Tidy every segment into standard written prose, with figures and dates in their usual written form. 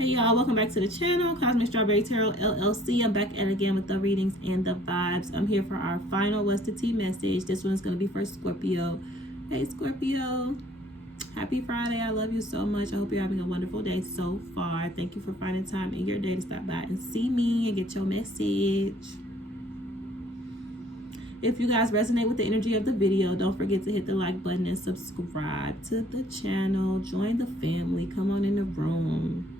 Hey y'all, welcome back to the channel, Cosmic Strawberry Tarot LLC. I'm back at it again with the readings and the vibes. I'm here for our final What's the Tea message. This one's going to be for Scorpio. Hey Scorpio, happy Friday. I love you so much. I hope you're having a wonderful day so far. Thank you for finding time in your day to stop by and see me and get your message. If you guys resonate with the energy of the video, don't forget to hit the like button and subscribe to the channel. Join the family. Come on in the room.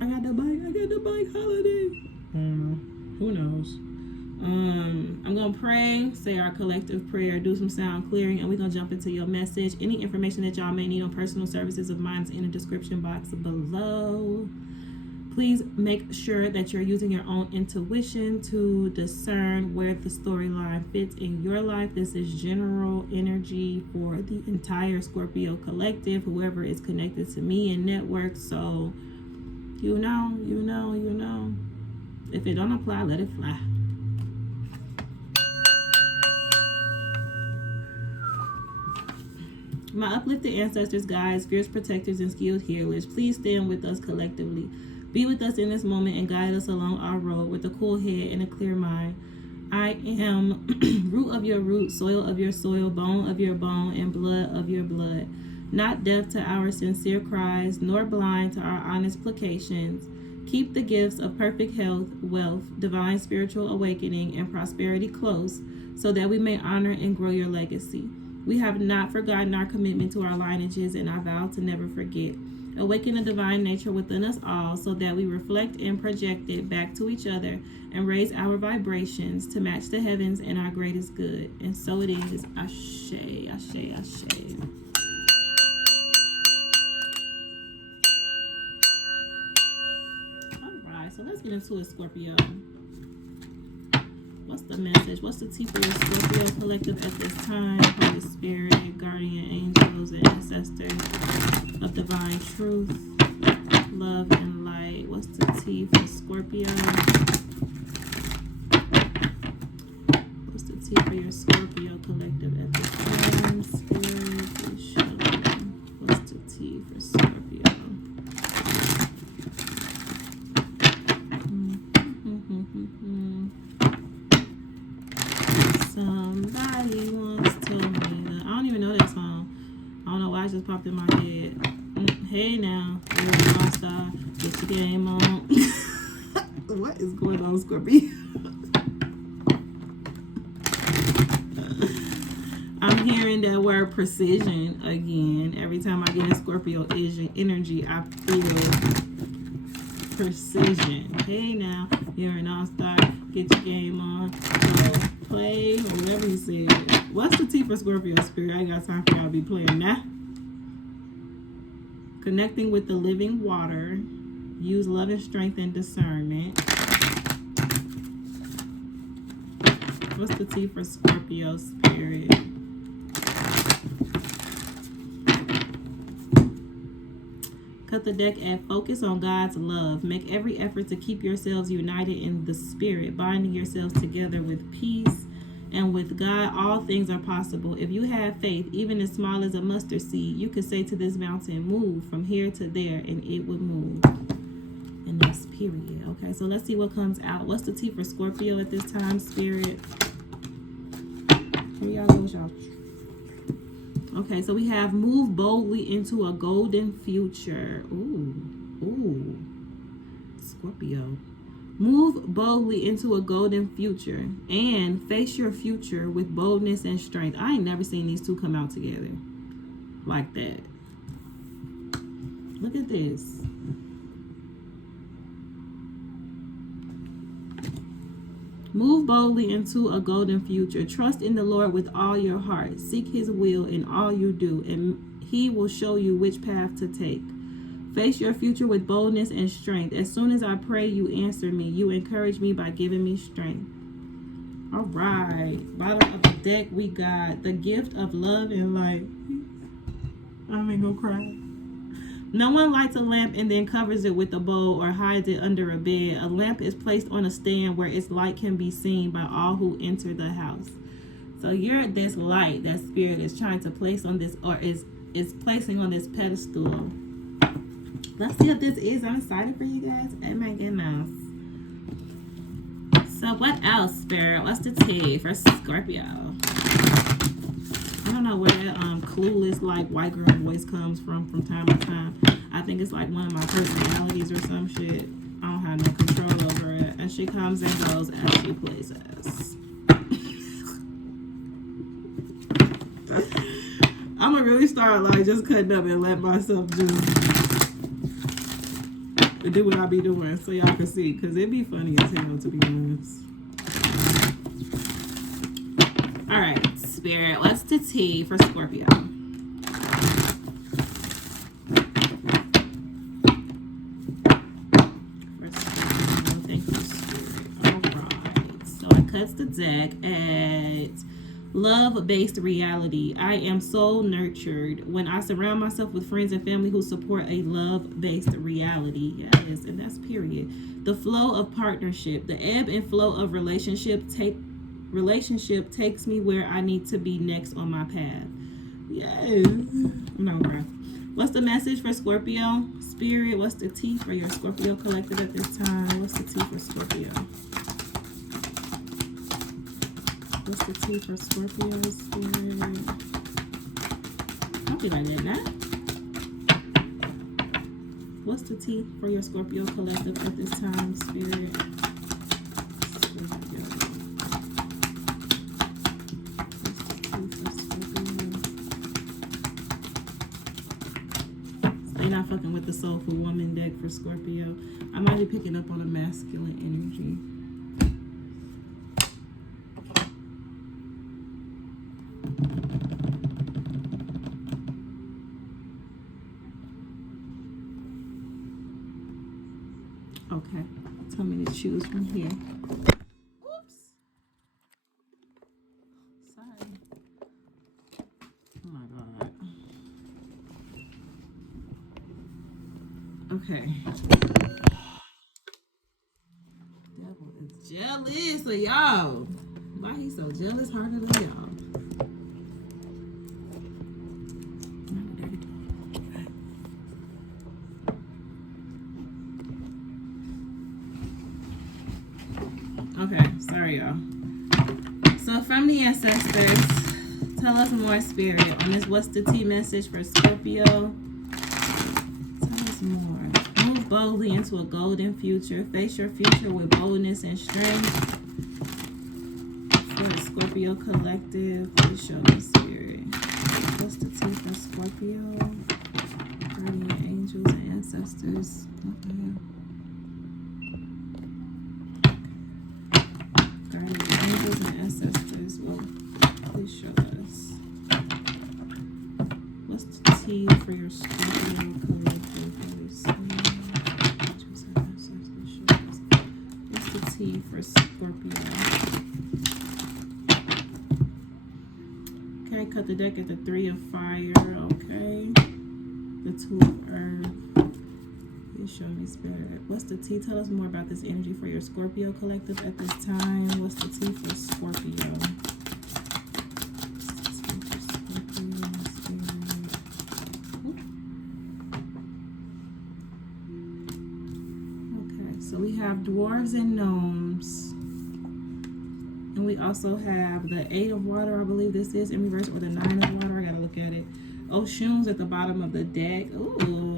I got the bike holiday. Who knows? I'm gonna pray, say our collective prayer, do some sound clearing, and we're gonna jump into your message. Any information that y'all may need on personal services of mine is in the description box below. Please make sure that you're using your own intuition to discern where the storyline fits in your life. This is general energy for the entire Scorpio collective, whoever is connected to me and network. So you know. If it don't apply, let it fly. My uplifted ancestors, guides, fierce protectors, and skilled healers, please stand with us collectively. Be with us in this moment and guide us along our road with a cool head and a clear mind. I am root of your root, soil of your soil, bone of your bone, and blood of your blood. Not deaf to our sincere cries, nor blind to our honest placations. Keep the gifts of perfect health, wealth, divine spiritual awakening, and prosperity close, so that we may honor and grow your legacy. We have not forgotten our commitment to our lineages, and I vow to never forget. Awaken the divine nature within us all, so that we reflect and project it back to each other, and raise our vibrations to match the heavens and our greatest good. And so it is. Ashe, ashe, ashe. So let's get into it, Scorpio. What's the message? What's the tea for your Scorpio collective at this time? Holy Spirit, guardian angels, and ancestors of divine truth, love, and light. What's the tea for Scorpio? What's the tea for your Scorpio collective at this time? Spirit, please show me. What's the tea for Scorpio? Somebody once told me that. I don't even know that song. I don't know why it just popped in my head. Hey now, you're a star. Get your game on. What is going on, Scorpio? I'm hearing that word precision again. Every time I get in Scorpio energy, I feel precision. Hey now, you're an all-star. Get your game on. Play, or whatever he said. What's the tea for Scorpio spirit? I ain't got time for y'all to be playing now. Connecting with the living water. Use love and strength and discernment. What's the tea for Scorpio spirit? Cut the deck and focus on God's love. Make every effort to keep yourselves united in the spirit, binding yourselves together with peace. And with God, all things are possible. If you have faith, even as small as a mustard seed, you could say to this mountain, move from here to there, and it would move. And that's period. Okay, so let's see what comes out. What's the tea for Scorpio at this time, spirit? Here y'all go, y'all. Okay, so we have move boldly into a golden future. Ooh, Scorpio. Move boldly into a golden future and face your future with boldness and strength. I ain't never seen these two come out together like that. Look at this. Move boldly into a golden future. Trust in the Lord with all your heart. Seek his will in all you do, and he will show you which path to take. Face your future with boldness and strength. As soon as I pray, you answer me. You encourage me by giving me strength. All right. Bottom of the deck, we got the gift of love and light. I ain't gonna cry. No one lights a lamp and then covers it with a bowl or hides it under a bed. A lamp is placed on a stand where its light can be seen by all who enter the house. So you're this light that spirit is trying to place on this, or is placing on this pedestal Let's see what this is. I'm excited for you guys. Oh my goodness. So what else, Spirit? What's the tea for Scorpio? I don't know where that clueless like white girl voice comes from time to time. I think it's like one of my personalities or some shit. I don't have no control over it. And she comes and goes as she pleases. I'm gonna really start like just cutting up and let myself just do what I be doing so y'all can see, because it be funny as hell, to be honest. All right, Spirit, what's the tea for Scorpio? Thank you, Spirit. All right, so I cut the deck at love-based reality. I am so nurtured when I surround myself with friends and family who support a love-based reality. Yes, and that's period. The flow of partnership, the ebb and flow of relationship takes me where I need to be next on my path. Yes. No, bro. What's the message for Scorpio? Spirit, what's the tea for your Scorpio collective at this time? What's the tea for Scorpio? What's the tea for Scorpio, Spirit? Don't be like that, nah. What's the tea for your Scorpio collective at this time, Spirit? Stay not fucking with the Soulful Woman deck for Scorpio. I might be picking up on a masculine energy. Okay, tell me to choose from here. Oops. Sorry. Oh my God. Okay. Devil is jealous of y'all. Why he so jealous hearted of y'all? Okay, sorry y'all. So from the ancestors, tell us more, Spirit, on this. What's the tea message for Scorpio? Tell us more. Move boldly into a golden future. Face your future with boldness and strength. For the Scorpio collective, please show me, Spirit. What's the tea for Scorpio? Guardian angels and ancestors. Okay. Guardian angels and ancestors will please show us. What's the tea for your Scorpio collective? What's the tea for Scorpio? Okay, cut the deck at the 3 of Fire. Okay. The 2 of Earth. Please show me, Spirit. What's the tea? Tell us more about this energy for your Scorpio collective at this time. What's the tea for Scorpio? Okay, so we have dwarves and gnomes. And we also have the 8 of water, I believe this is in reverse, or the 9 of water. I gotta look at it. Oshun's at the bottom of the deck. Ooh.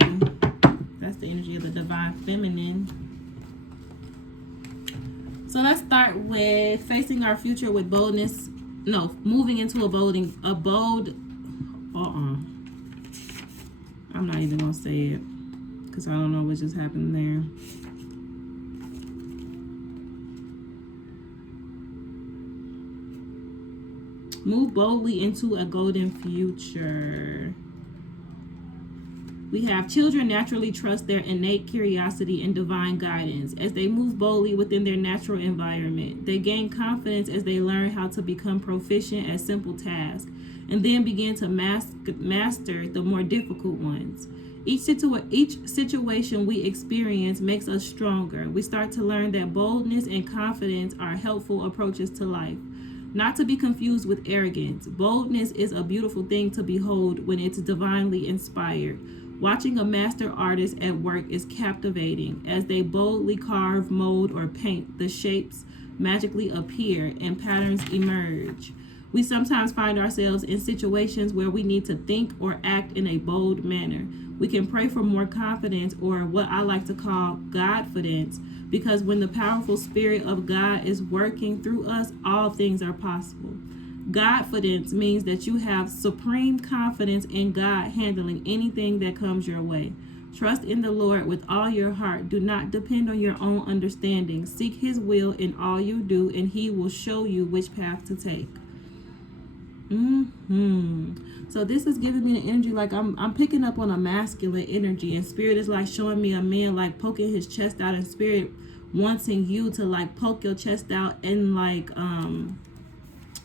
That's the energy of the divine feminine. So let's start with facing our future with boldness. No, moving into a bold. I'm not even gonna say it because I don't know what just happened there. Move boldly into a golden future. We have children naturally trust their innate curiosity and divine guidance as they move boldly within their natural environment. They gain confidence as they learn how to become proficient at simple tasks and then begin to master the more difficult ones. Each situation we experience makes us stronger. We start to learn that boldness and confidence are helpful approaches to life. Not to be confused with arrogance. Boldness is a beautiful thing to behold when it's divinely inspired. Watching a master artist at work is captivating. As they boldly carve, mold, or paint, the shapes magically appear and patterns emerge. We sometimes find ourselves in situations where we need to think or act in a bold manner. We can pray for more confidence, or what I like to call Godfidence, because when the powerful Spirit of God is working through us, all things are possible. Godfidence means that you have supreme confidence in God handling anything that comes your way. Trust in the Lord with all your heart. Do not depend on your own understanding. Seek His will in all you do, and He will show you which path to take. So this is giving me the energy like I'm picking up on a masculine energy, and Spirit is like showing me a man like poking his chest out, and Spirit wanting you to like poke your chest out and like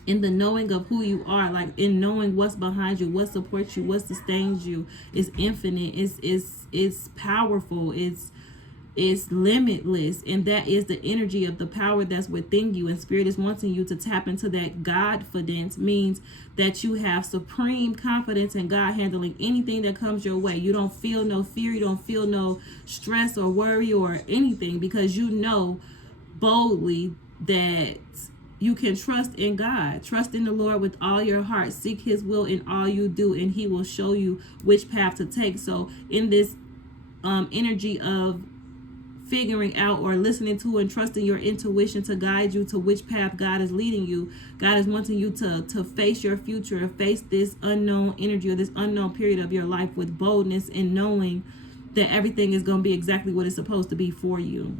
in the knowing of who you are, like in knowing what's behind you, what supports you, what sustains you, is infinite, it's powerful, it's limitless, and that is the energy of the power that's within you. And Spirit is wanting you to tap into that. Godfidence means that you have supreme confidence in God handling anything that comes your way. You don't feel no fear, you don't feel no stress or worry or anything, because you know boldly that you can trust in God. Trust in the Lord with all your heart. Seek His will in all you do, and He will show you which path to take. So in this energy of figuring out or listening to and trusting your intuition to guide you to which path God is leading you, God is wanting you to face your future, face this unknown energy or this unknown period of your life with boldness, and knowing that everything is going to be exactly what it's supposed to be for you.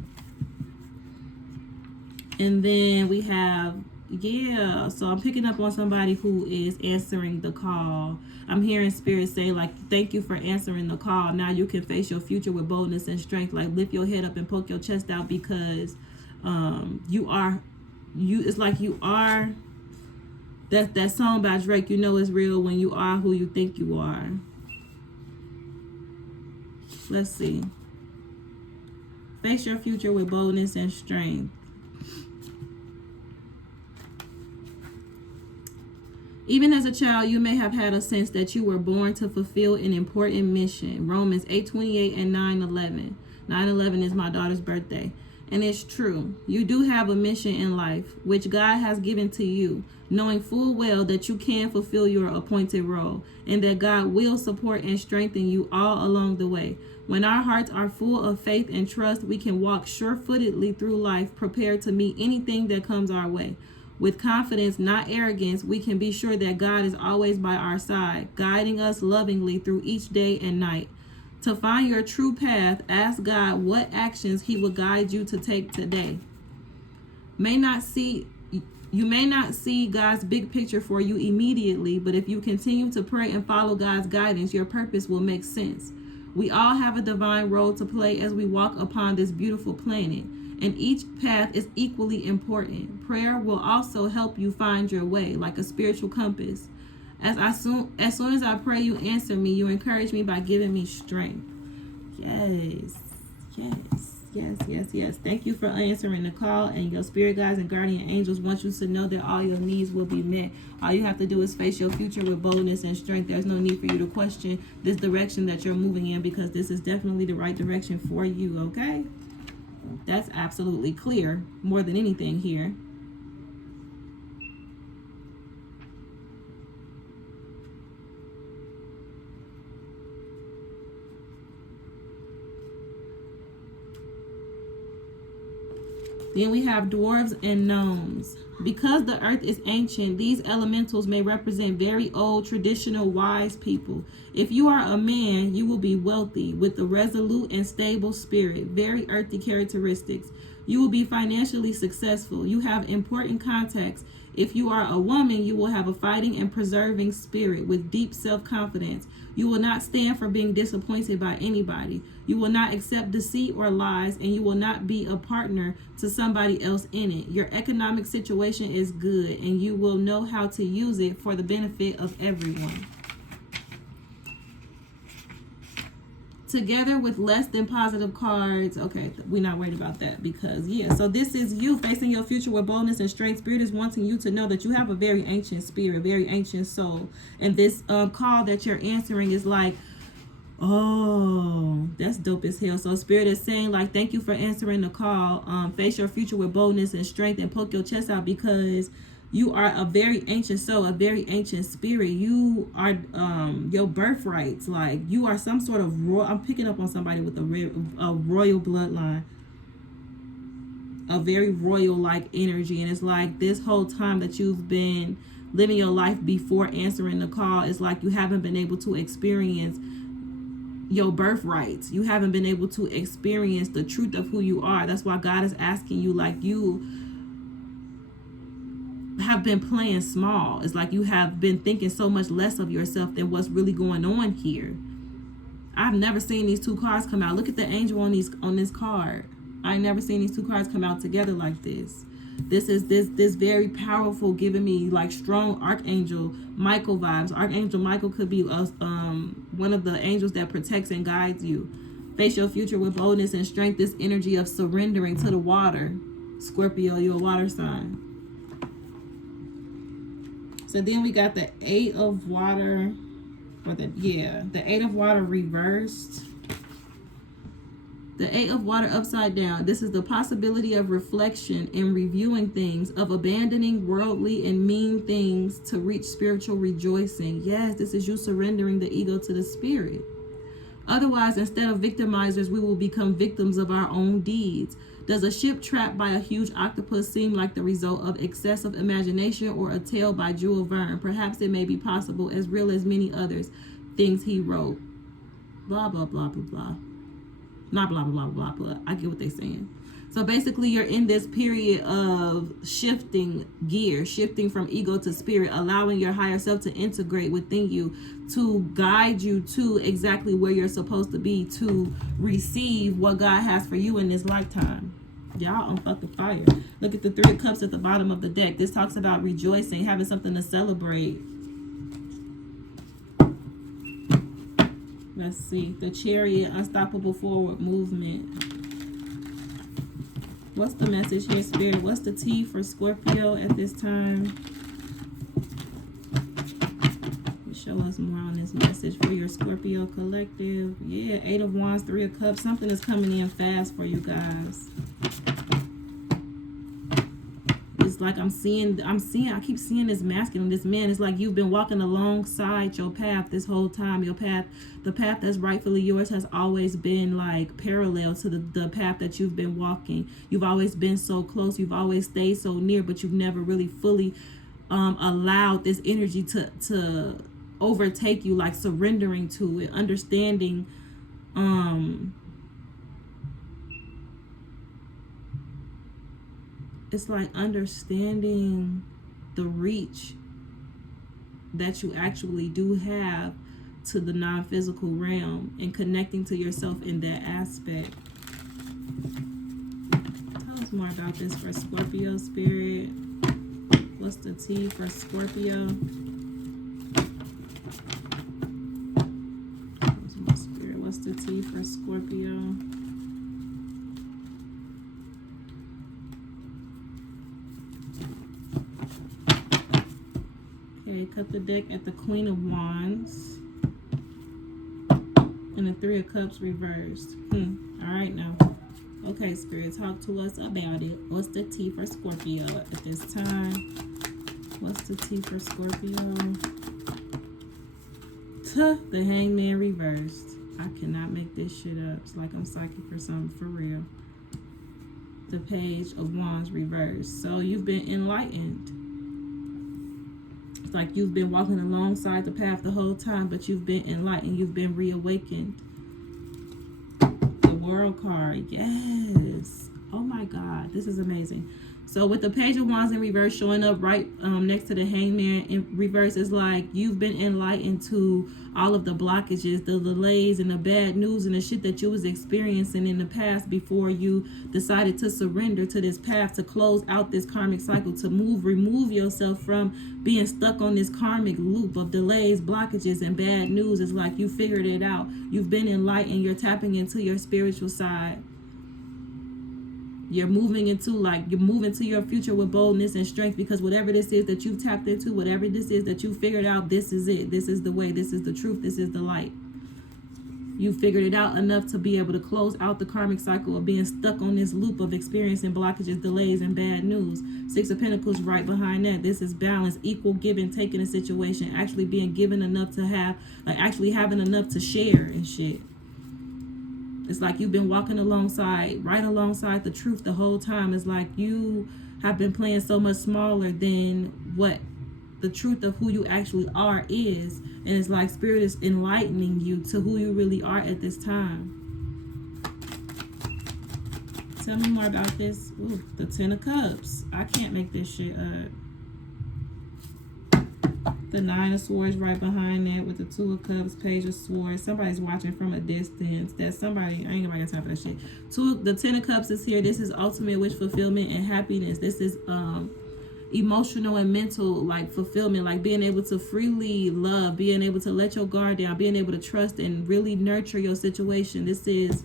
And then we have, so I'm picking up on somebody who is answering the call. I'm hearing Spirit say, like, thank you for answering the call. Now you can face your future with boldness and strength. Like, lift your head up and poke your chest out, because it's like you are, that song by Drake, you know it's real when you are who you think you are. Let's see. Face your future with boldness and strength. Even as a child, you may have had a sense that you were born to fulfill an important mission. Romans 8:28 and 9:11. 9/11 is my daughter's birthday. And it's true. You do have a mission in life, which God has given to you, knowing full well that you can fulfill your appointed role, and that God will support and strengthen you all along the way. When our hearts are full of faith and trust, we can walk sure-footedly through life, prepared to meet anything that comes our way. With confidence, not arrogance, we can be sure that God is always by our side, guiding us lovingly through each day and night. To find your true path, ask God what actions He will guide you to take today. You may not see God's big picture for you immediately, but if you continue to pray and follow God's guidance, your purpose will make sense. We all have a divine role to play as we walk upon this beautiful planet, and each path is equally important. Prayer will also help you find your way, like a spiritual compass. As soon as I pray, you answer me. You encourage me by giving me strength. Yes. Thank you for answering the call, and your spirit guides and guardian angels want you to know that all your needs will be met. All you have to do is face your future with boldness and strength. There's no need for you to question this direction that you're moving in, because this is definitely the right direction for you, okay? That's absolutely clear, more than anything here. Then we have dwarves and gnomes. Because the earth is ancient, these elementals may represent very old, traditional, wise people. If you are a man, you will be wealthy, with a resolute and stable spirit, very earthy characteristics. You will be financially successful. You have important contacts. If you are a woman, you will have a fighting and preserving spirit with deep self-confidence. You will not stand for being disappointed by anybody. You will not accept deceit or lies, and you will not be a partner to somebody else in it. Your economic situation is good, and you will know how to use it for the benefit of everyone. Together with less than positive cards. Okay, we're not worried about that, because so this is you facing your future with boldness and strength. Spirit is wanting you to know that you have a very ancient spirit, very ancient soul, and this call that you're answering is like Oh, that's dope as hell. So Spirit is saying, like, thank you for answering the call. Face your future with boldness and strength, and poke your chest out, because you are a very ancient soul, a very ancient spirit. You are your birthrights. Like, you are some sort of I'm picking up on somebody with a royal bloodline, a very royal like energy. And it's like this whole time that you've been living your life before answering the call, it's like you haven't been able to experience your birthrights. You haven't been able to experience the truth of who you are. That's why God is asking you, like, you have been playing small. It's like you have been thinking so much less of yourself than what's really going on here. I've never seen these two cards come out. Look at the angel on this card. I never seen these two cards come out together like this. This is this very powerful, giving me like strong Archangel Michael vibes. Archangel Michael could be one of the angels that protects and guides you. Face your future with boldness and strength. This energy of surrendering to the water. Scorpio, you're a water sign. So then we got the 8 of water, or the 8 of water reversed. The 8 of water upside down. This is the possibility of reflection and reviewing things, of abandoning worldly and mean things to reach spiritual rejoicing. Yes, this is you surrendering the ego to the spirit. Otherwise, instead of victimizers, we will become victims of our own deeds. Does a ship trapped by a huge octopus seem like the result of excessive imagination, or a tale by Jules Verne? Perhaps it may be possible, as real as many others things he wrote. Blah, blah, blah, blah, blah. Not blah, blah, blah, blah, blah. I get what they're saying. So basically, you're in this period of shifting gear, shifting from ego to spirit, allowing your higher self to integrate within you, to guide you to exactly where you're supposed to be, to receive what God has for you in this lifetime. Y'all on fucking fire. Look at the 3 of Cups at the bottom of the deck. This talks about rejoicing, having something to celebrate. Let's see. The Chariot, unstoppable forward movement. What's the message here, Spirit? What's the T for Scorpio at this time? Show us more on this message for your Scorpio collective. Yeah, 8 of Wands, 3 of Cups. Something is coming in fast for you guys. It's like I keep seeing this masculine, this man. It's like you've been walking alongside your path this whole time. Your path, the path that's rightfully yours, has always been like parallel to the path that you've been walking. You've always been so close. You've always stayed so near, but you've never really fully allowed this energy to overtake you, like surrendering to it, understanding it's like understanding the reach that you actually do have to the non-physical realm, and connecting to yourself in that aspect. Tell us more about this for Scorpio, Spirit. What's the T for Scorpio? Spirit, what's the T for Scorpio? Okay, cut the deck at the Queen of Wands and the 3 of Cups reversed. All right now. Okay, Spirit, talk to us about it. What's the T for Scorpio at this time? What's the T for Scorpio? The Hangman reversed. I cannot make this shit up. It's like I'm psychic or something, for real. The Page of Wands reversed. So you've been enlightened. It's like you've been walking alongside the path the whole time, but you've been enlightened. You've been reawakened. The World card. Yes. Oh my God. This is amazing. So with the Page of Wands in reverse showing up right next to the Hangman in reverse, is like you've been enlightened to all of the blockages, the delays, and the bad news and the shit that you was experiencing in the past before you decided to surrender to this path, to close out this karmic cycle, to remove yourself from being stuck on this karmic loop of delays, blockages, and bad news. It's like you figured it out. You've been enlightened. You're tapping into your spiritual side. You're moving into your future with boldness and strength, because whatever this is that you've tapped into, whatever this is that you figured out, this is it. This is the way. This is the truth. This is the light. You figured it out enough to be able to close out the karmic cycle of being stuck on this loop of experiencing blockages, delays, and bad news. Six of Pentacles right behind that. This is balance, equal give and take in a situation. Actually being given enough to have, like actually having enough to share and shit. It's like you've been walking right alongside the truth the whole time. It's like you have been playing so much smaller than what the truth of who you actually are is. And it's like Spirit is enlightening you to who you really are at this time. Tell me more about this. Ooh, the Ten of Cups. I can't make this shit up. The Nine of Swords right behind that with the Two of Cups, Page of Swords. Somebody's watching from a distance. That's somebody. I ain't gonna got time for that shit. The Ten of Cups is here. This is ultimate wish fulfillment and happiness. This is emotional and mental like fulfillment, like being able to freely love, being able to let your guard down, being able to trust and really nurture your situation. This is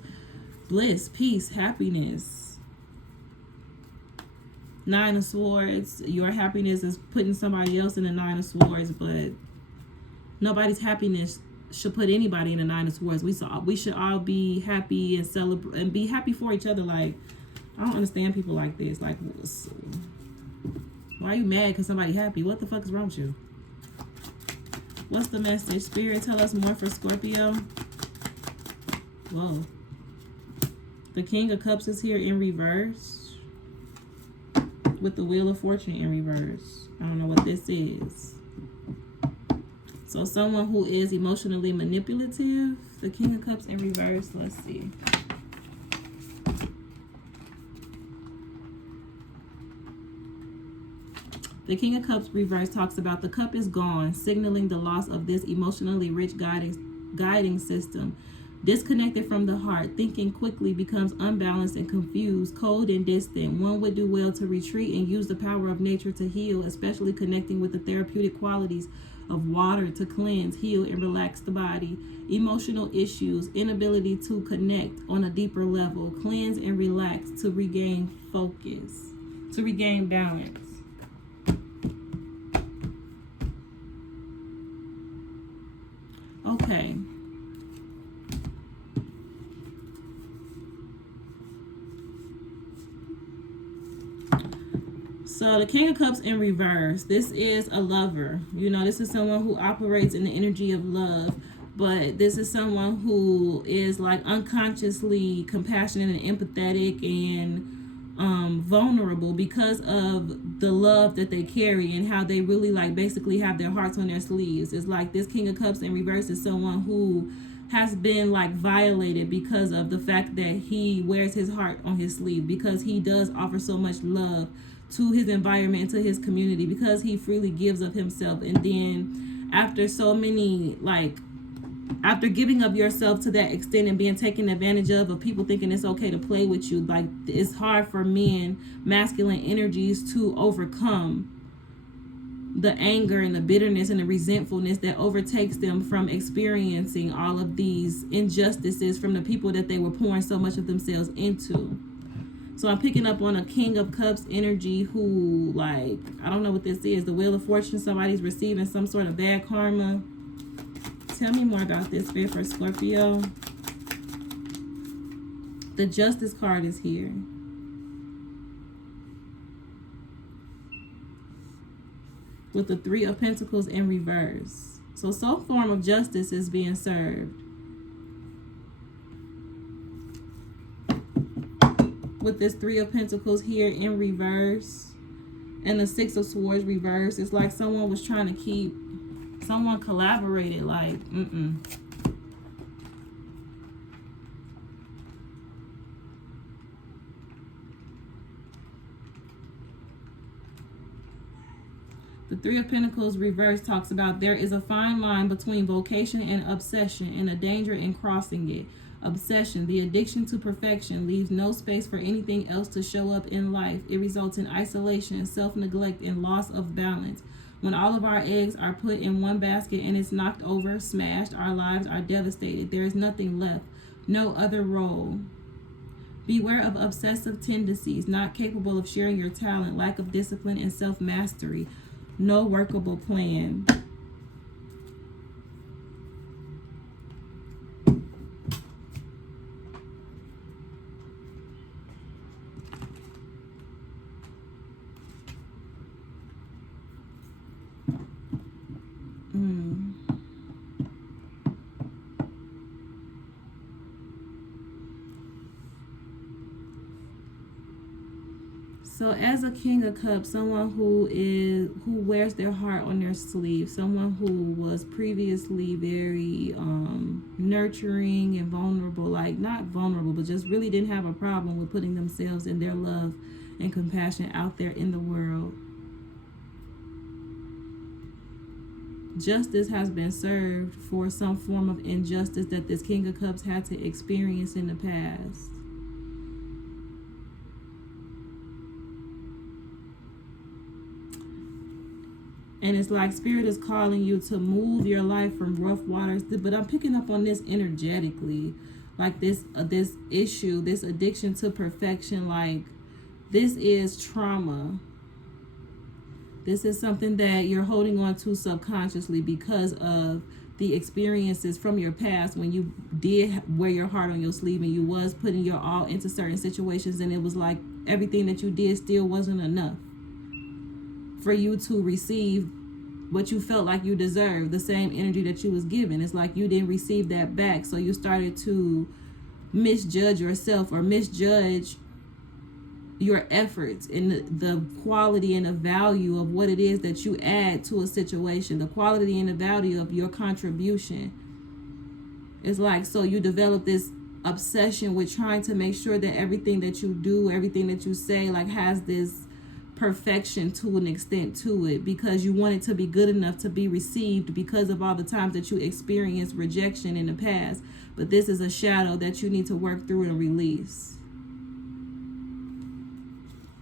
bliss, peace, happiness. Nine of Swords. Your happiness is putting somebody else in the Nine of Swords, but nobody's happiness should put anybody in the Nine of Swords. We should all be happy and celebrate and be happy for each other. Like, I don't understand people like this. Like, why are you mad because somebody happy? What the fuck is wrong with you? What's the message? Spirit, tell us more for Scorpio. Whoa. The King of Cups is here in reverse. With the Wheel of Fortune in reverse. I don't know what this is. So someone who is emotionally manipulative. The King of Cups in reverse. Let's see. The King of Cups reverse talks about the cup is gone, signaling the loss of this emotionally rich guiding system. Disconnected from the heart, thinking quickly becomes unbalanced and confused, cold and distant. One would do well to retreat and use the power of nature to heal, especially connecting with the therapeutic qualities of water to cleanse, heal, and relax the body. Emotional issues, inability to connect on a deeper level, cleanse and relax to regain focus, to regain balance. Okay. So the King of Cups in reverse. This is a lover. You know, this is someone who operates in the energy of love. But this is someone who is like unconsciously compassionate and empathetic and vulnerable because of the love that they carry and how they really like basically have their hearts on their sleeves. It's like this King of Cups in reverse is someone who has been like violated because of the fact that he wears his heart on his sleeve, because he does offer so much love to his environment and to his community, because he freely gives of himself. And then after so many after giving up yourself to that extent and being taken advantage of people thinking it's okay to play with you, like it's hard for men, masculine energies, to overcome the anger and the bitterness and the resentfulness that overtakes them from experiencing all of these injustices from the people that they were pouring so much of themselves into. So I'm picking up on a King of Cups energy who, like, I don't know what this is. The Wheel of Fortune, somebody's receiving some sort of bad karma. Tell me more about this, Spirit, for Scorpio. The Justice card is here. With the Three of Pentacles in reverse. So some form of justice is being served. With this Three of Pentacles here in reverse. And the Six of Swords reverse. It's like someone was trying to keep... Someone collaborated, like, The Three of Pentacles reverse talks about there is a fine line between vocation and obsession and a danger in crossing it. Obsession, the addiction to perfection, leaves no space for anything else to show up in life. It results in isolation, self-neglect, and loss of balance. When all of our eggs are put in one basket and it's knocked over, smashed, our lives are devastated. There is nothing left, no other role. Beware of obsessive tendencies, not capable of sharing your talent, lack of discipline and self-mastery, no workable plan. So as a King of Cups, someone who wears their heart on their sleeve, someone who was previously very nurturing and vulnerable, like not vulnerable, but just really didn't have a problem with putting themselves and their love and compassion out there in the world. Justice has been served for some form of injustice that this King of Cups had to experience in the past. And it's like Spirit is calling you to move your life from rough waters. But I'm picking up on this energetically. Like this issue, this addiction to perfection. Like this is trauma. This is something that you're holding on to subconsciously because of the experiences from your past when you did wear your heart on your sleeve and you was putting your all into certain situations, and it was like everything that you did still wasn't enough for you to receive what you felt like you deserved, the same energy that you was given. It's like you didn't receive that back, so you started to misjudge yourself or misjudge your efforts and the quality and the value of what it is that you add to a situation, the quality and the value of your contribution. It's like, so you develop this obsession with trying to make sure that everything that you do, everything that you say, like has this perfection to an extent to it, because you want it to be good enough to be received because of all the times that you experienced rejection in the past. But this is a shadow that you need to work through and release.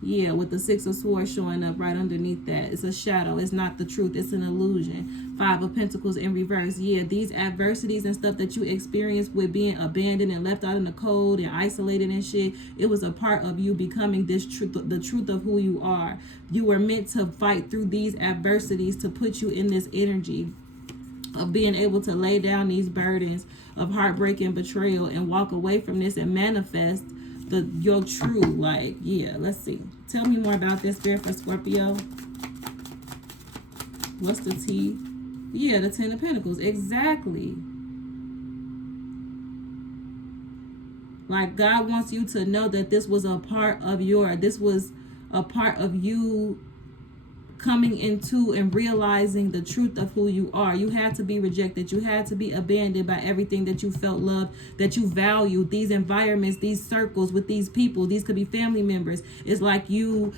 Yeah, with the Six of Swords showing up right underneath that. It's a shadow. It's not the truth. It's an illusion. Five of Pentacles in reverse. Yeah, these adversities and stuff that you experienced with being abandoned and left out in the cold and isolated and shit, it was a part of you becoming this truth, the truth of who you are. You were meant to fight through these adversities to put you in this energy of being able to lay down these burdens of heartbreak and betrayal and walk away from this and manifest your true, like, yeah, let's see. Tell me more about this, Spirit, for Scorpio. What's the T? Yeah, the Ten of Pentacles. Exactly. Like, God wants you to know that this was a part of you coming into and realizing the truth of who you are. You had to be rejected. You had to be abandoned by everything that you felt loved, that you valued. These environments, these circles with these people, these could be family members. It's like you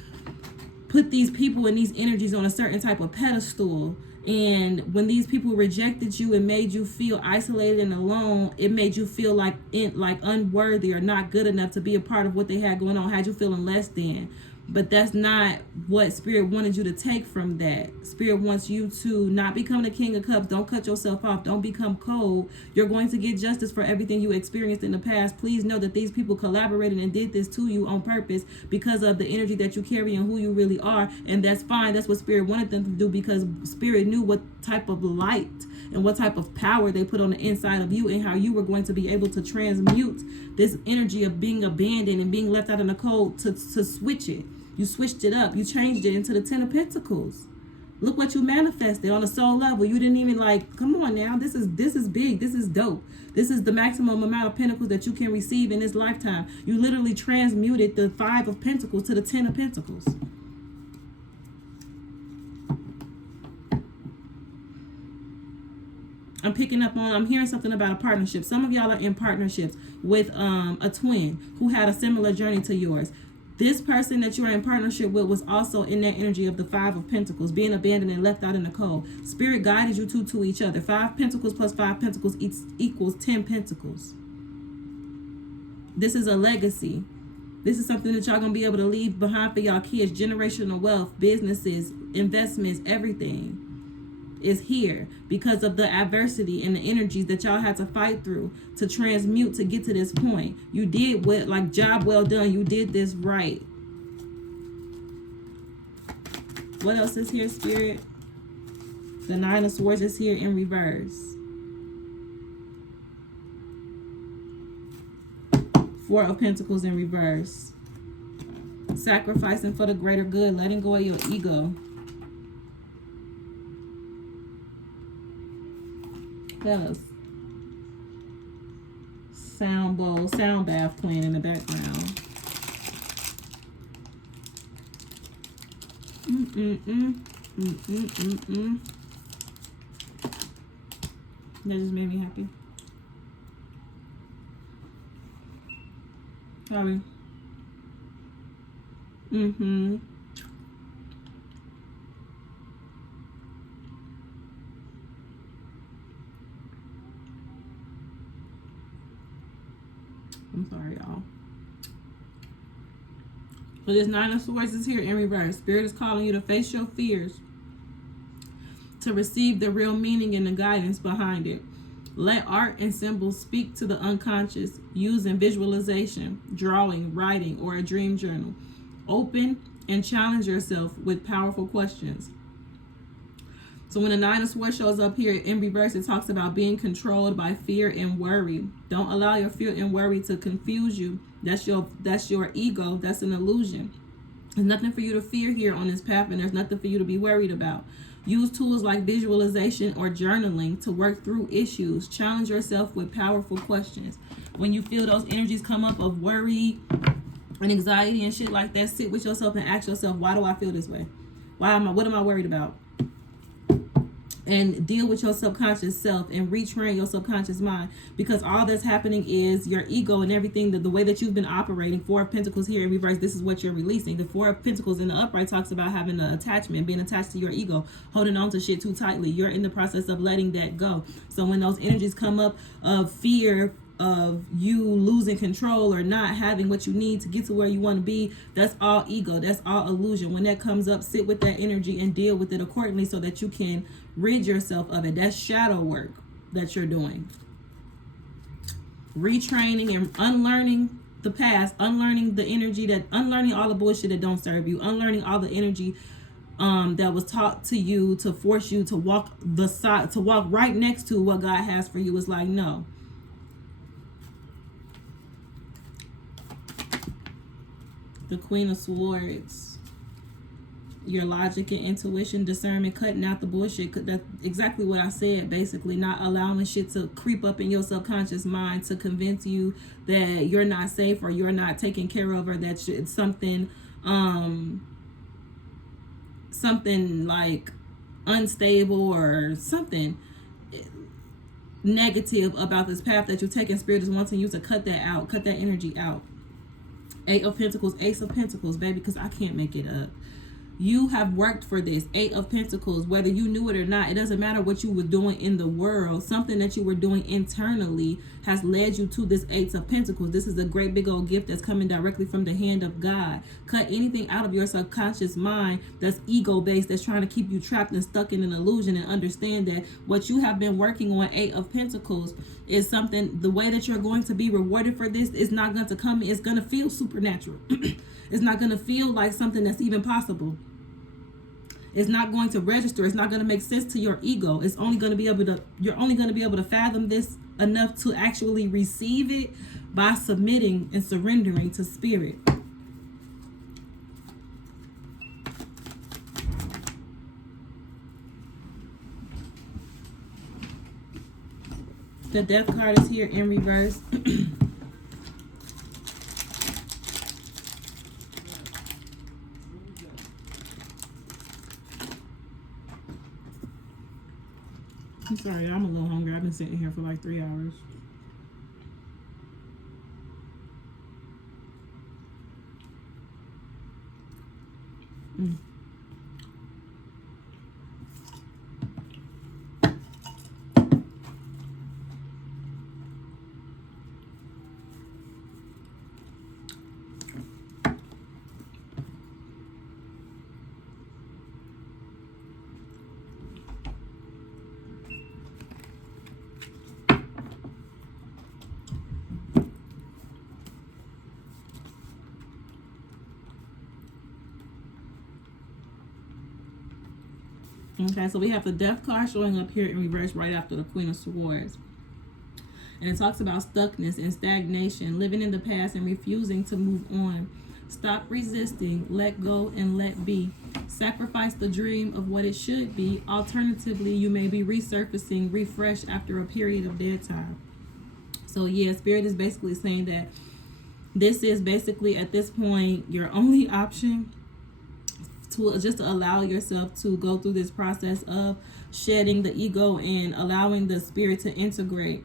put these people and these energies on a certain type of pedestal. And when these people rejected you and made you feel isolated and alone, it made you feel like unworthy or not good enough to be a part of what they had going on, had you feeling less than. But that's not what Spirit wanted you to take from that. Spirit wants you to not become the King of Cups. Don't cut yourself off. Don't become cold. You're going to get justice for everything you experienced in the past. Please know that these people collaborated and did this to you on purpose because of the energy that you carry and who you really are. And that's fine. That's what Spirit wanted them to do, because Spirit knew what type of light and what type of power they put on the inside of you and how you were going to be able to transmute this energy of being abandoned and being left out in the cold to switch it. You switched it up. You changed it into the Ten of Pentacles. Look what you manifested on a soul level. You didn't even come on now. This is big. This is dope. This is the maximum amount of pentacles that you can receive in this lifetime. You literally transmuted the Five of Pentacles to the Ten of Pentacles. I'm hearing something about a partnership. Some of y'all are in partnerships with a twin who had a similar journey to yours. This person that you're in partnership with was also in that energy of the Five of Pentacles, being abandoned and left out in the cold. Spirit guided you to each other. 5 Pentacles plus 5 Pentacles equals 10 Pentacles. This is a legacy. This is something that y'all going to be able to leave behind for y'all kids. Generational wealth, businesses, investments, everything is here because of the adversity and the energies that y'all had to fight through to transmute to get to this point. You did job well done. You did this right. What else is here, Spirit? The Nine of Swords is here in reverse. 4 of Pentacles in reverse. Sacrificing for the greater good, letting go of your ego. Fellas, sound bowl, sound bath playing in the background. That just made me happy. Sorry. I'm sorry, y'all. So this Nine of Swords is here in reverse. Spirit is calling you to face your fears, to receive the real meaning and the guidance behind it. Let art and symbols speak to the unconscious using visualization, drawing, writing, or a dream journal. Open and challenge yourself with powerful questions. So when the Nine of Swords shows up here in reverse, it talks about being controlled by fear and worry. Don't allow your fear and worry to confuse you. That's your ego. That's an illusion. There's nothing for you to fear here on this path, and there's nothing for you to be worried about. Use tools like visualization or journaling to work through issues. Challenge yourself with powerful questions. When you feel those energies come up of worry and anxiety and shit like that, sit with yourself and ask yourself, why do I feel this way? What am I worried about? And deal with your subconscious self and retrain your subconscious mind, because all that's happening is your ego and everything, the way that you've been operating. Four of Pentacles here in reverse, this is what you're releasing. The Four of Pentacles in the upright talks about having an attachment, being attached to your ego, holding on to shit too tightly. You're in the process of letting that go. So when those energies come up of fear, of you losing control or not having what you need to get to where you want to be, that's all ego, that's all illusion. When that comes up, sit with that energy and deal with it accordingly so that you can rid yourself of it. That's shadow work that you're doing. Retraining and unlearning the past, unlearning the energy, unlearning all the bullshit that don't serve you, unlearning all the energy that was taught to you to force you to walk right next to what God has for you. Is like, no. The Queen of Swords. Your logic and intuition, discernment, cutting out the bullshit. That's exactly what I said, basically. Not allowing shit to creep up in your subconscious mind to convince you that you're not safe or you're not taken care of, or that it's something like unstable or something negative about this path that you're taking. Spirit is wanting you to cut that out, cut that energy out. Eight of Pentacles, Ace of Pentacles, baby, because I can't make it up. You have worked for this. Eight of Pentacles, whether you knew it or not, it doesn't matter what you were doing in the world. Something that you were doing internally has led you to this Eight of Pentacles. This is a great big old gift that's coming directly from the hand of God. Cut anything out of your subconscious mind that's ego-based, that's trying to keep you trapped and stuck in an illusion, and understand that what you have been working on, Eight of Pentacles, is something, the way that you're going to be rewarded for this is not going to come, it's going to feel supernatural. It's not going to feel like something that's even possible. It's not going to register. It's not going to make sense to your ego. You're only going to be able to fathom this enough to actually receive it by submitting and surrendering to Spirit. The Death card is here in reverse. I'm sorry, I'm a little hungry. I've been sitting here for like 3 hours. Okay, so we have the Death card showing up here in reverse right after the Queen of Swords. And it talks about stuckness and stagnation, living in the past and refusing to move on. Stop resisting, let go, and let be. Sacrifice the dream of what it should be. Alternatively, you may be resurfacing, refreshed after a period of dead time. So yeah, Spirit is basically saying that this is basically at this point your only option to just allow yourself to go through this process of shedding the ego and allowing the spirit to integrate.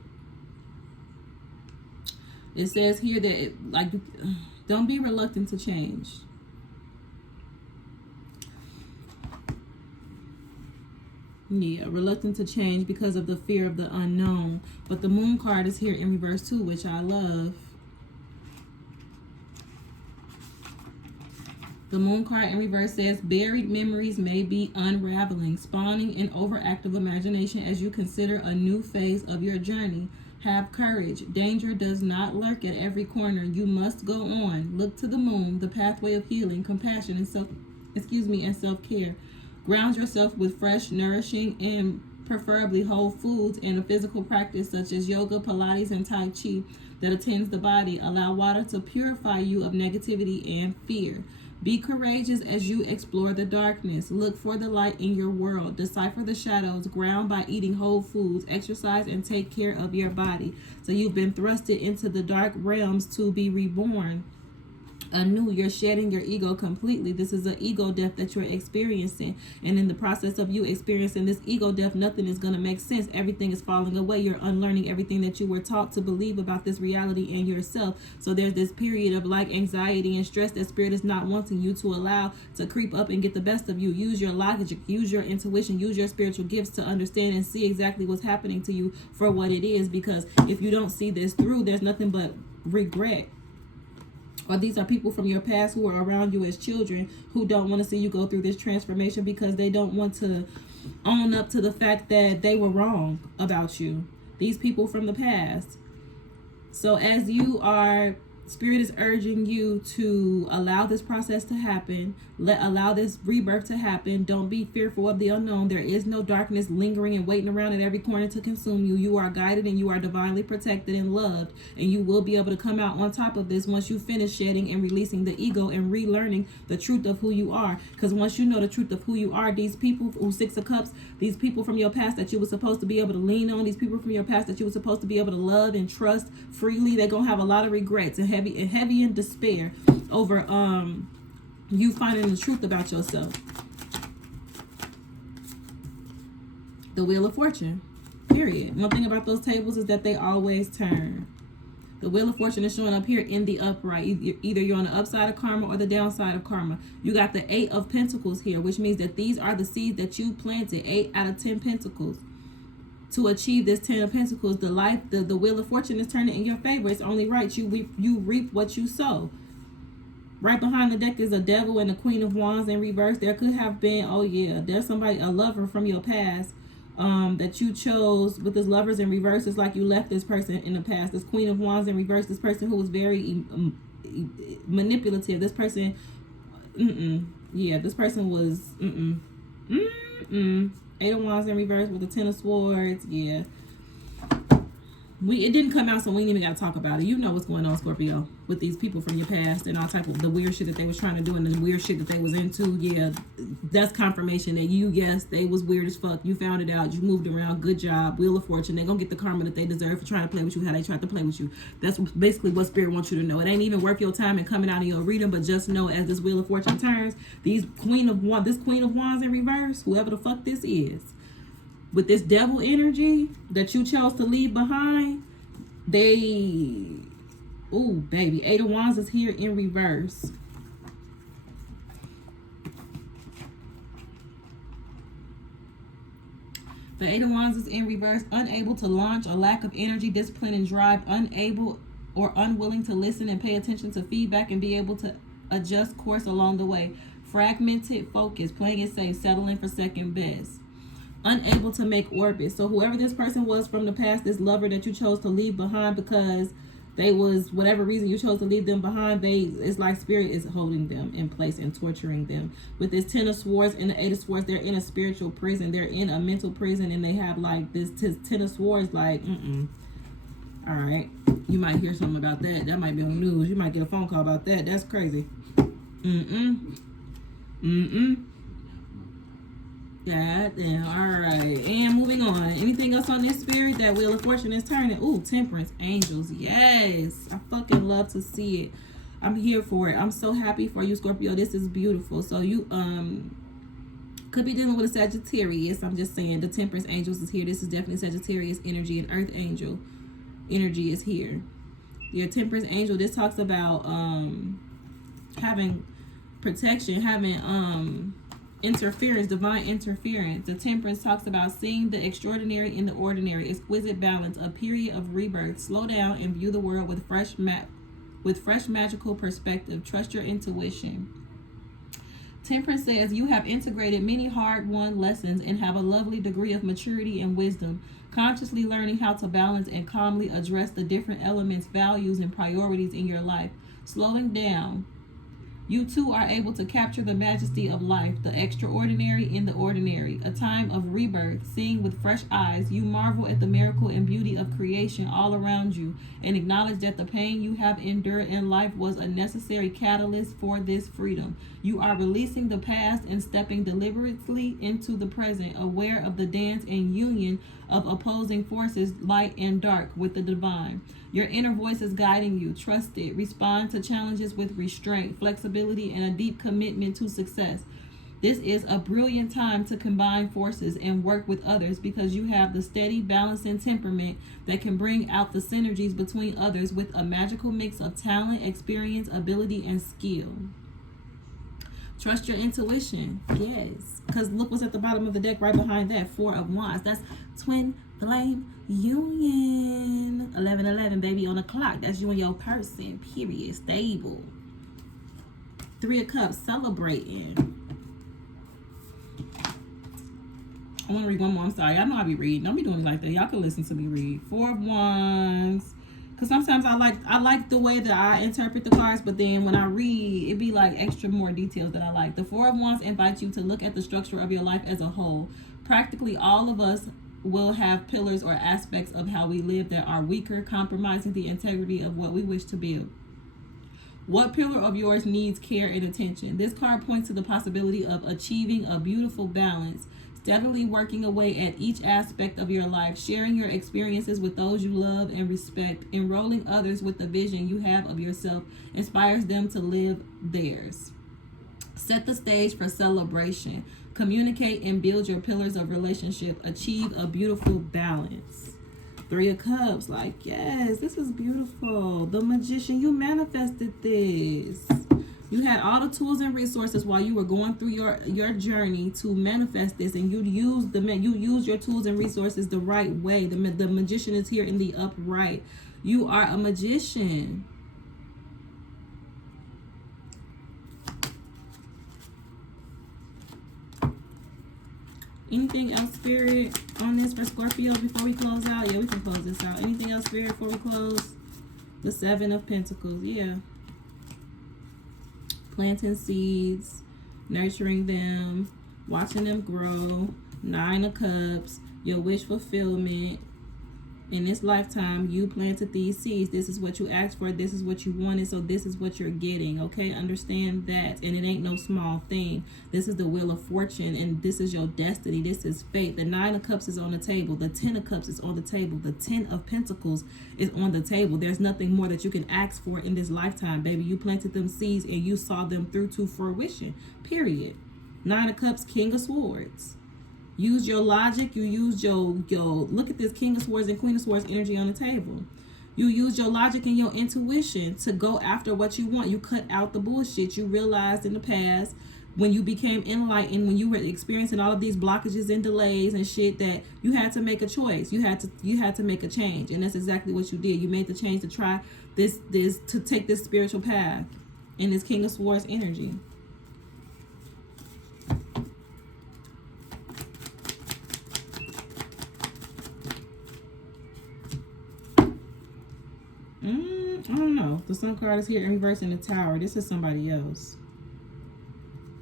It says here that don't be reluctant to change. Yeah, reluctant to change because of the fear of the unknown. But the moon card is here in reverse too, which I love. The moon card in reverse says, buried memories may be unraveling, spawning an overactive imagination as you consider a new phase of your journey. Have courage. Danger does not lurk at every corner. You must go on. Look to the moon, the pathway of healing, compassion, and self-care. Ground yourself with fresh, nourishing, and preferably whole foods and a physical practice such as yoga, Pilates, and Tai Chi that attends the body. Allow water to purify you of negativity and fear. Be courageous as you explore the darkness. Look for the light in your world. Decipher the shadows. Ground by eating whole foods. Exercise and take care of your body. So you've been thrusted into the dark realms to be reborn anew. You're shedding your ego completely. This is an ego death that you're experiencing, and in the process of you experiencing this ego death, nothing is going to make sense. Everything is falling away. You're unlearning everything that you were taught to believe about this reality and yourself. So there's this period of anxiety and stress that spirit is not wanting you to allow to creep up and get the best of you. Use your logic, use your intuition, use your spiritual gifts to understand and see exactly what's happening to you for what it is, because if you don't see this through, there's nothing but regret. Or these are people from your past who are around you as children who don't want to see you go through this transformation because they don't want to own up to the fact that they were wrong about you. These people from the past. So as you are, spirit is urging you to allow this process to happen. Allow this rebirth to happen. Don't be fearful of the unknown. There is no darkness lingering and waiting around at every corner to consume you. You are guided and you are divinely protected and loved. And you will be able to come out on top of this once you finish shedding and releasing the ego and relearning the truth of who you are. Because once you know the truth of who you are, these people who Six of Cups, these people from your past that you were supposed to be able to lean on, these people from your past that you were supposed to be able to love and trust freely, they're going to have a lot of regrets and heavy in despair over you finding the truth about yourself. The Wheel of Fortune, period. One thing about those tables is that they always turn. The Wheel of Fortune is showing up here in the upright. Either you're on the upside of karma or the downside of karma. You got the 8 of Pentacles here, which means that these are the seeds that you planted. 8 out of 10 Pentacles. To achieve this 10 of Pentacles, the Wheel of Fortune is turning in your favor. It's only right. You reap what you sow. Right behind the deck is a Devil and a Queen of Wands in reverse. There could have been, there's somebody, a lover from your past that you chose. With this Lovers in reverse, it's like you left this person in the past. This Queen of Wands in reverse, this person who was very manipulative. This person, this person was, 8 of Wands in reverse with the 10 of Swords, It didn't come out, so we ain't even got to talk about it. You know what's going on, Scorpio, with these people from your past and all type of the weird shit that they was trying to do and the weird shit that they was into. Yeah, that's confirmation that they was weird as fuck. You found it out. You moved around. Good job. Wheel of Fortune. They're going to get the karma that they deserve for trying to play with you how they tried to play with you. That's basically what Spirit wants you to know. It ain't even worth your time in coming out of your reading, but just know as this Wheel of Fortune turns, this Queen of Wands in reverse, whoever the fuck this is, with this Devil energy that you chose to leave behind, baby, 8 of Wands is here in reverse. The 8 of Wands is in reverse, unable to launch, a lack of energy, discipline, and drive, unable or unwilling to listen and pay attention to feedback and be able to adjust course along the way. Fragmented focus, playing it safe, settling for second best. Unable to make orbit. So whoever this person was from the past, this lover that you chose to leave behind because they was, whatever reason you chose to leave them behind, it's like Spirit is holding them in place and torturing them. With this 10 of Swords and the 8 of Swords, they're in a spiritual prison. They're in a mental prison, and they have this 10 of Swords all right, you might hear something about that. That might be on the news. You might get a phone call about that. That's crazy. God damn. Alright. And moving on. Anything else on this Spirit? That Wheel of Fortune is turning. Ooh, Temperance. Angels. Yes. I fucking love to see it. I'm here for it. I'm so happy for you, Scorpio. This is beautiful. So you could be dealing with a Sagittarius. I'm just saying the Temperance Angels is here. This is definitely Sagittarius energy, and Earth Angel energy is here. Your Temperance Angel, this talks about having protection, having interference, divine interference. The Temperance talks about seeing the extraordinary in the ordinary, exquisite balance, a period of rebirth. Slow down and view the world with fresh magical perspective. Trust your intuition. Temperance says you have integrated many hard-won lessons and have a lovely degree of maturity and wisdom, consciously learning how to balance and calmly address the different elements, values, and priorities in your life. Slowing down, you too are able to capture the majesty of life, the extraordinary in the ordinary. A time of rebirth, seeing with fresh eyes, you marvel at the miracle and beauty of creation all around you and acknowledge that the pain you have endured in life was a necessary catalyst for this freedom. You are releasing the past and stepping deliberately into the present, aware of the dance and union of opposing forces, light and dark, with the divine. Your inner voice is guiding you. Trust it. Respond to challenges with restraint, flexibility, and a deep commitment to success. This is a brilliant time to combine forces and work with others because you have the steady, balancing temperament that can bring out the synergies between others with a magical mix of talent, experience, ability, and skill. Trust your intuition. Yes. Because look what's at the bottom of the deck right behind that. 4 of Wands. That's twin flame union. 1111, baby, on the clock. That's you and your person. Period. Stable. 3 of Cups. Celebrating. I want to read one more. I'm sorry. I know I be reading. Don't be doing it like that. Y'all can listen to me read. 4 of Wands. Because sometimes I like the way that I interpret the cards, but then when I read, it be like extra more details that I like. The 4 of Wands invites you to look at the structure of your life as a whole. Practically all of us will have pillars or aspects of how we live that are weaker, compromising the integrity of what we wish to build. What pillar of yours needs care and attention? This card points to the possibility of achieving a beautiful balance, steadily working away at each aspect of your life, sharing your experiences with those you love and respect, enrolling others with the vision you have of yourself, inspires them to live theirs. Set the stage for celebration. Communicate and build your pillars of relationship. Achieve a beautiful balance. 3 of Cups, like, yes, this is beautiful. The Magician, you manifested this. You had all the tools and resources while you were going through your journey to manifest this, and you used your tools and resources the right way. The Magician is here in the upright. You are a magician. Anything else, Spirit, on this for Scorpio before we close out? Yeah, we can close this out. Anything else, Spirit, before we close? The 7 of Pentacles, yeah. Planting seeds, nurturing them, watching them grow. 9 of Cups, your wish fulfillment. In this lifetime, you planted these seeds. This is what you asked for. This is what you wanted. So this is what you're getting. Okay, understand that. And it ain't no small thing. This is the wheel of fortune, and this is your destiny. This is fate. The 9 of Cups is on the table. The 10 of Cups is on the table. The 10 of Pentacles is on the table. There's nothing more that you can ask for in this lifetime, baby. You planted them seeds and you saw them through to fruition. Period. 9 of Cups, King of Swords. Use your logic. You use your look at this King of Swords and Queen of Swords energy on the table. You use your logic and your intuition to go after what you want. You cut out the bullshit you realized in the past when you became enlightened, when you were experiencing all of these blockages and delays and shit, that you had to make a choice. You had to make a change, and that's exactly what you did. You made the change to try this to take this spiritual path in this King of Swords energy. I don't know. The Sun card is here in reverse in the Tower. This is somebody else.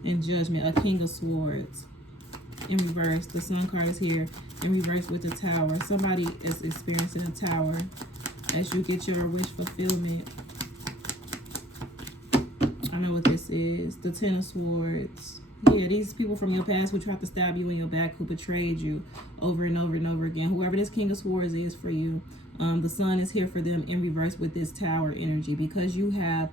In Judgment, a King of Swords. In reverse, the Sun card is here in reverse with the Tower. Somebody is experiencing a Tower as you get your wish fulfillment. I know what this is. The 10 of Swords. Yeah, these people from your past who tried to stab you in your back, who betrayed you over and over and over again. Whoever this King of Swords is for you. The Sun is here for them in reverse with this Tower energy, because you have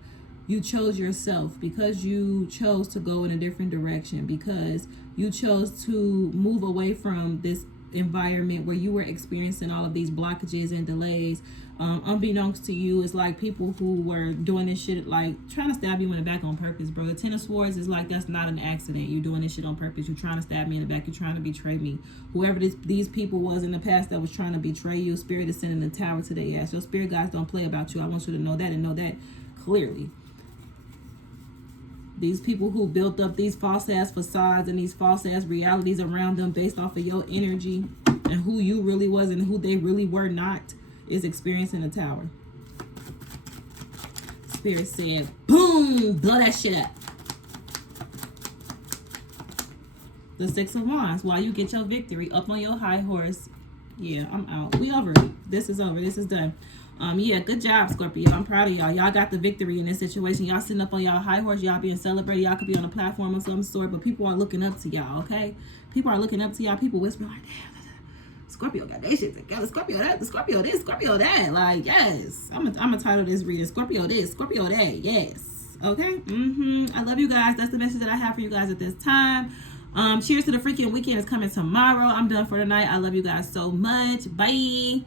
you chose yourself, because you chose to go in a different direction, because you chose to move away from this environment where you were experiencing all of these blockages and delays. Unbeknownst to you, it's like people who were doing this shit, like trying to stab you in the back on purpose, bro. The Ten of Swords is like, that's not an accident. You're doing this shit on purpose. You're trying to stab me in the back. You're trying to betray me. Whoever these people was in the past that was trying to betray you, Spirit is sending the tower to their ass. Your spirit guys don't play about you. I want you to know that, and know that clearly. These people who built up these false ass facades and these false ass realities around them based off of your energy and who you really was and who they really were not, is experiencing a tower. Spirit said, boom, blow that shit up. The Six of Wands, while you get your victory up on your high horse. Yeah, I'm out. We over it. This is over. This is done. Yeah, good job, Scorpio. I'm proud of y'all. Y'all got the victory in this situation. Y'all sitting up on y'all high horse. Y'all being celebrated. Y'all could be on a platform of some sort, but people are looking up to y'all, okay? People are looking up to y'all. People whispering like, damn, Scorpio got that shit together. Scorpio that, Scorpio this, Scorpio that. Like, yes. I'm gonna title this reading Scorpio this, Scorpio that. Yes. Okay? I love you guys. That's the message that I have for you guys at this time. Cheers to the freaking weekend is coming tomorrow. I'm done for tonight. I love you guys so much. Bye.